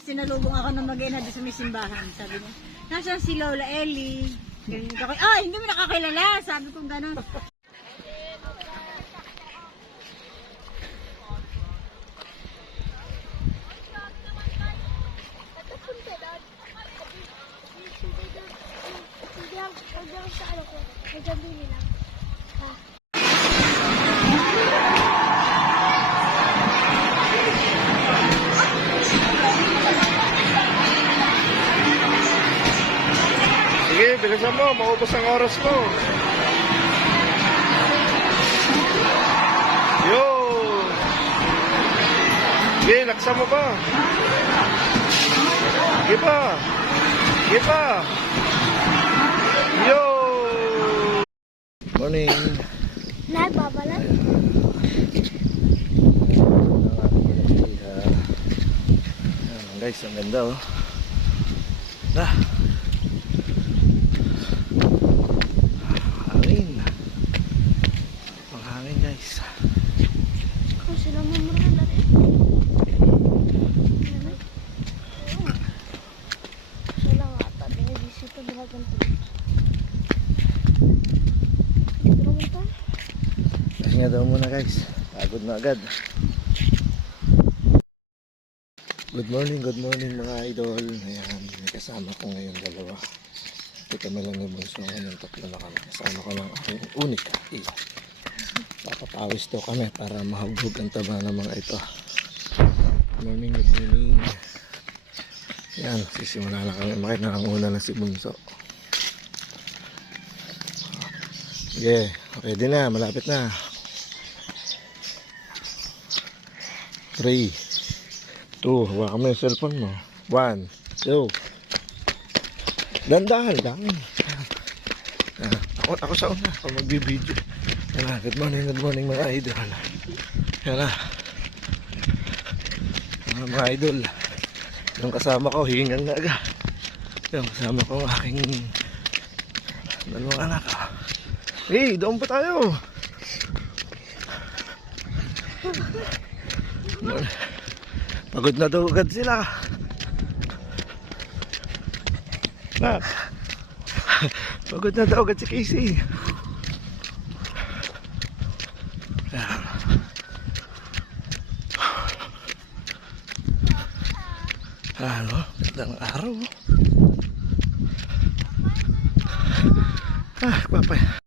Sinalubong ako ng mag-ina doon sa may simbahan. Sabi niya, nasaan si Lola Ellie? Ganyan ako, hindi mo nakakilala. Sabi ko gano'n. Sige, bilisan mo, maubos ang oras mo. Yo! Sige, laksa mo ba? Sige pa! Sige pa! Yo! Morning! Nagbabalat? Guys, ang ganda oh. Hangin. Ang hangin guys. Kung sila mamura na rin. Sila nga ata, binibisita mga ganito. Dito naman ito. Pahinga daw muna guys. Pagod na agad. Good morning mga idol. Ayan, may kasama ko ngayon dalawa. Ito na lang yung bunso ngayon, tatlo na kami. Kasama ko lang aking unik. Papapawis to kami para mahughog ang taba ng mga ito. Good morning. Ayan, sisimula na kami. Makita ng una na si bunso. Sige, ready na, malapit na. 3 2, hawakan mo yung cellphone mo. 1, 2. Dandahan lang. Ako sa una. Ako magbibideo. Good morning mga idol. Yan na. Mga idol. Yung kasama ko, hingal na agad. Yung kasama ko, aking dalawang anak. Hey, doon pa tayo. Pagod na daw agad sila. Pagod na daw agad si Casey. Ano? Gandang araw. Papay.